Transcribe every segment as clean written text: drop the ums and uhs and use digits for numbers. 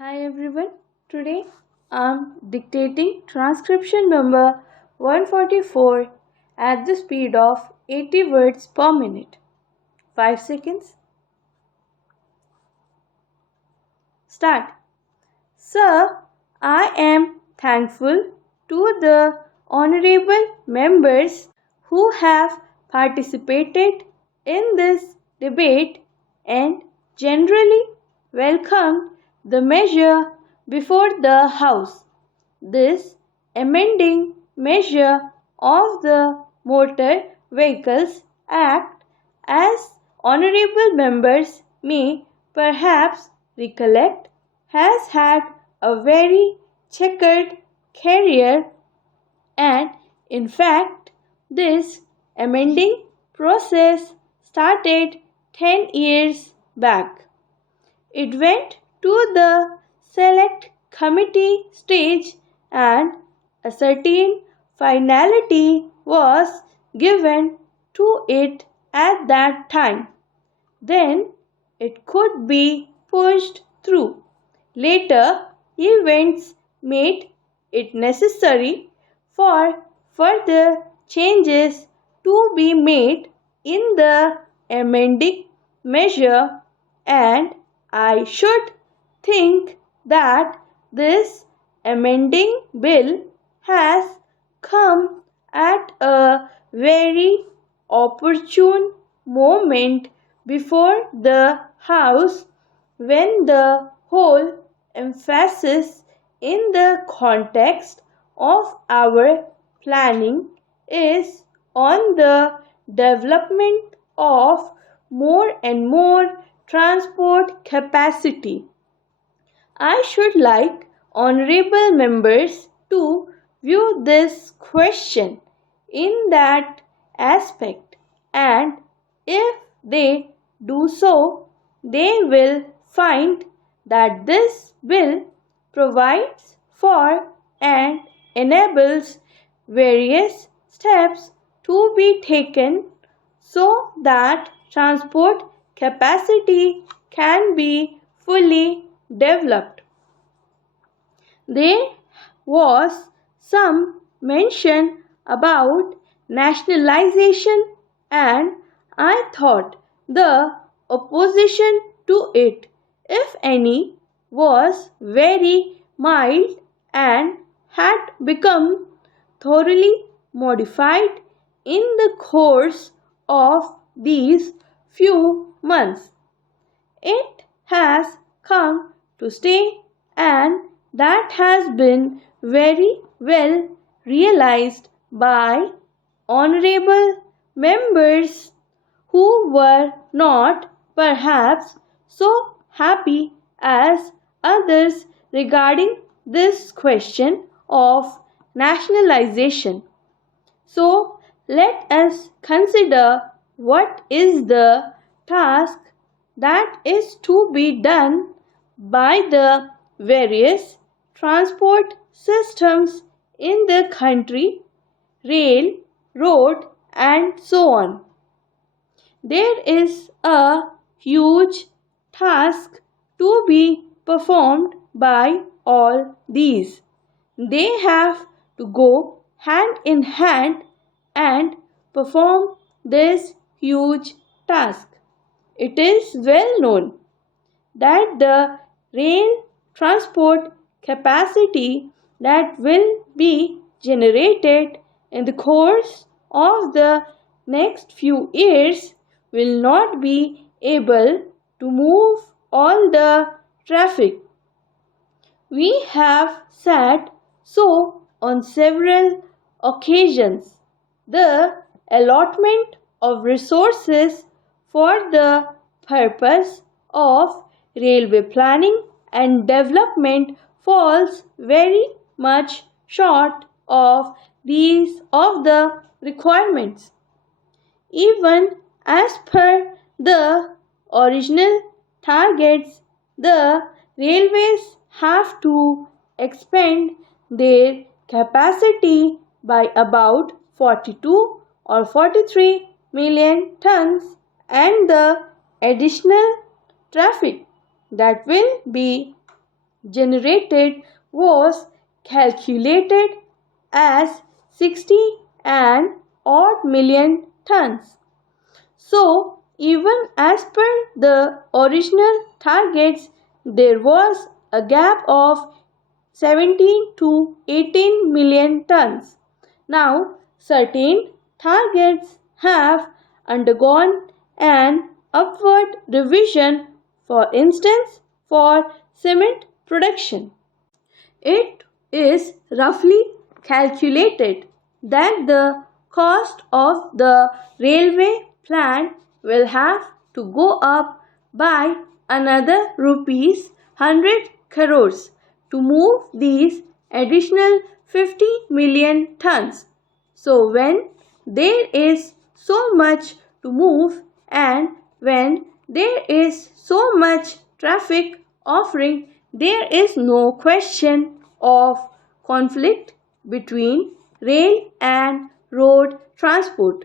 Hi everyone, today I'm dictating transcription number 144 at the speed of 80 words per minute. 5 seconds. Start. Sir, I am thankful to the honorable members who have participated in this debate and generally welcomed the measure before the House. This amending measure of the Motor Vehicles Act, as honorable members may perhaps recollect, has had a very checkered career, and in fact this amending process started 10 years back. It went to the select committee stage and a certain finality was given to it at that time. Then it could be pushed through. Later events made it necessary for further changes to be made in the amending measure, and I should think that this amending bill has come at a very opportune moment before the House, when the whole emphasis in the context of our planning is on the development of more and more transport capacity. I should like honorable members to view this question in that aspect, and if they do so, they will find that this bill provides for and enables various steps to be taken so that transport capacity can be fully developed. There was some mention about nationalization, and I thought the opposition to it, if any, was very mild and had become thoroughly modified in the course of these few months. It has come to stay, and that has been very well realized by honorable members who were not perhaps so happy as others regarding this question of nationalization. So let us consider what is the task that is to be done by the various transport systems in the country, rail, road, and so on. There is a huge task to be performed by all these. They have to go hand in hand and perform this huge task. It is well known that the rail transport capacity that will be generated in the course of the next few years will not be able to move all the traffic. We have said so on several occasions. The allotment of resources for the purpose of railway planning and development falls very much short of these of the requirements. Even as per the original targets, the railways have to expand their capacity by about 42 or 43 million tons, and the additional traffic that will be generated was calculated as 60 and odd million tons. So, even as per the original targets, there was a gap of 17 to 18 million tons. Now, certain targets have undergone an upward revision, for instance, for cement production. It is roughly calculated that the cost of the railway plant will have to go up by another rupees 100 crores to move these additional 50 million tons. So when there is so much to move and when there is so much traffic offering, there is no question of conflict between rail and road transport.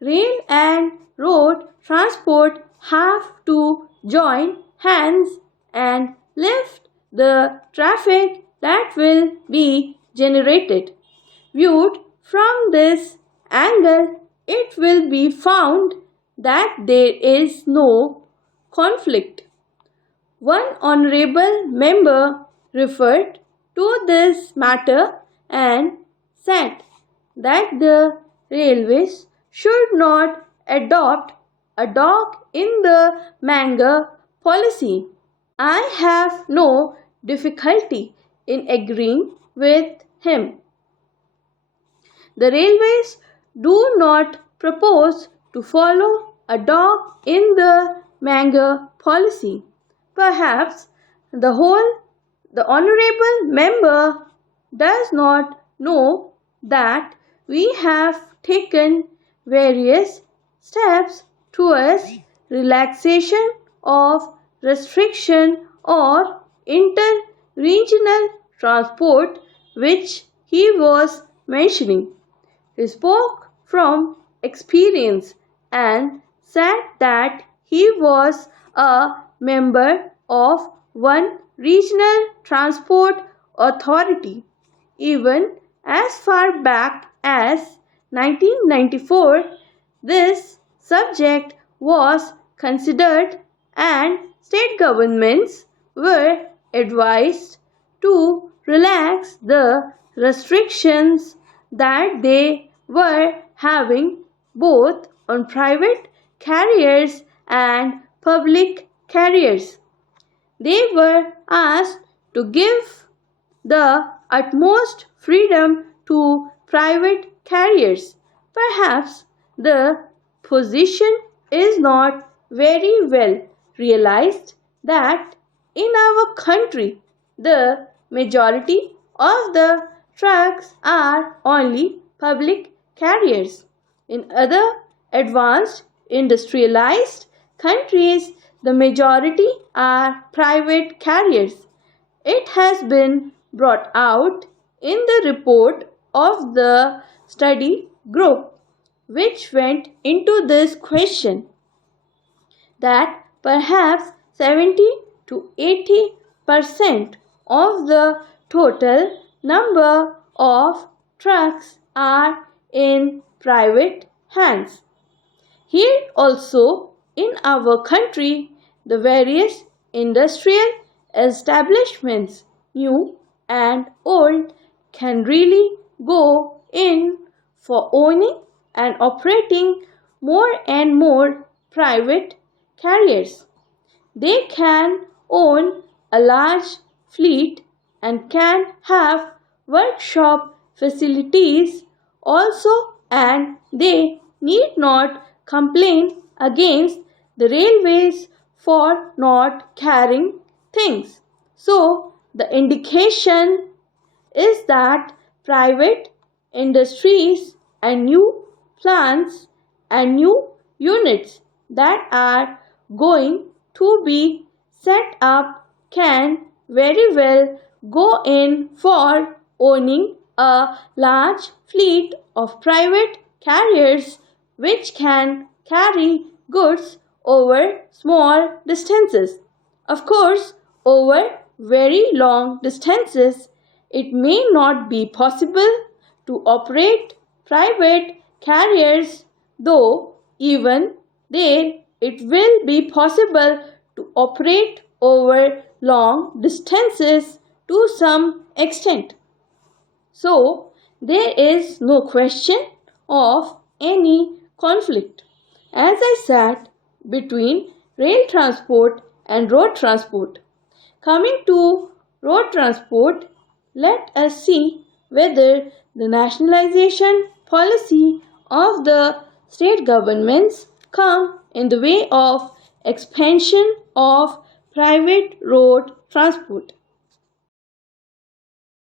Rail and road transport have to join hands and lift the traffic that will be generated. Viewed from this angle, it will be found that there is no conflict. One honorable member referred to this matter and said that the railways should not adopt a dog in the manger policy. I have no difficulty in agreeing with him. The railways do not propose to follow a dog in the manger policy. Perhaps the honorable member does not know that we have taken various steps towards relaxation of restriction or inter-regional transport which he was mentioning. He spoke from experience and said that he was a member of one regional transport authority. Even as far back as 1994, this subject was considered and state governments were advised to relax the restrictions that they were having both on private carriers and public carriers. They were asked to give the utmost freedom to private carriers. Perhaps the position is not very well realized that in our country the majority of the trucks are only public carriers. In other advanced industrialized countries, the majority are private carriers. It has been brought out in the report of the study group which went into this question that perhaps 70 to 80% of the total number of trucks are in private hands. Here also in our country, the various industrial establishments, new and old, can really go in for owning and operating more and more private carriers. They can own a large fleet and can have workshop facilities also, and they need not complain against the railways for not carrying things. So, the indication is that private industries and new plants and new units that are going to be set up can very well go in for owning a large fleet of private carriers which can carry goods over small distances. Of course, over very long distances, it may not be possible to operate private carriers, though even there it will be possible to operate over long distances to some extent. So, there is no question of any conflict, as I said, between rail transport and road transport. Coming to road transport, let us see whether the nationalization policy of the state governments come in the way of expansion of private road transport.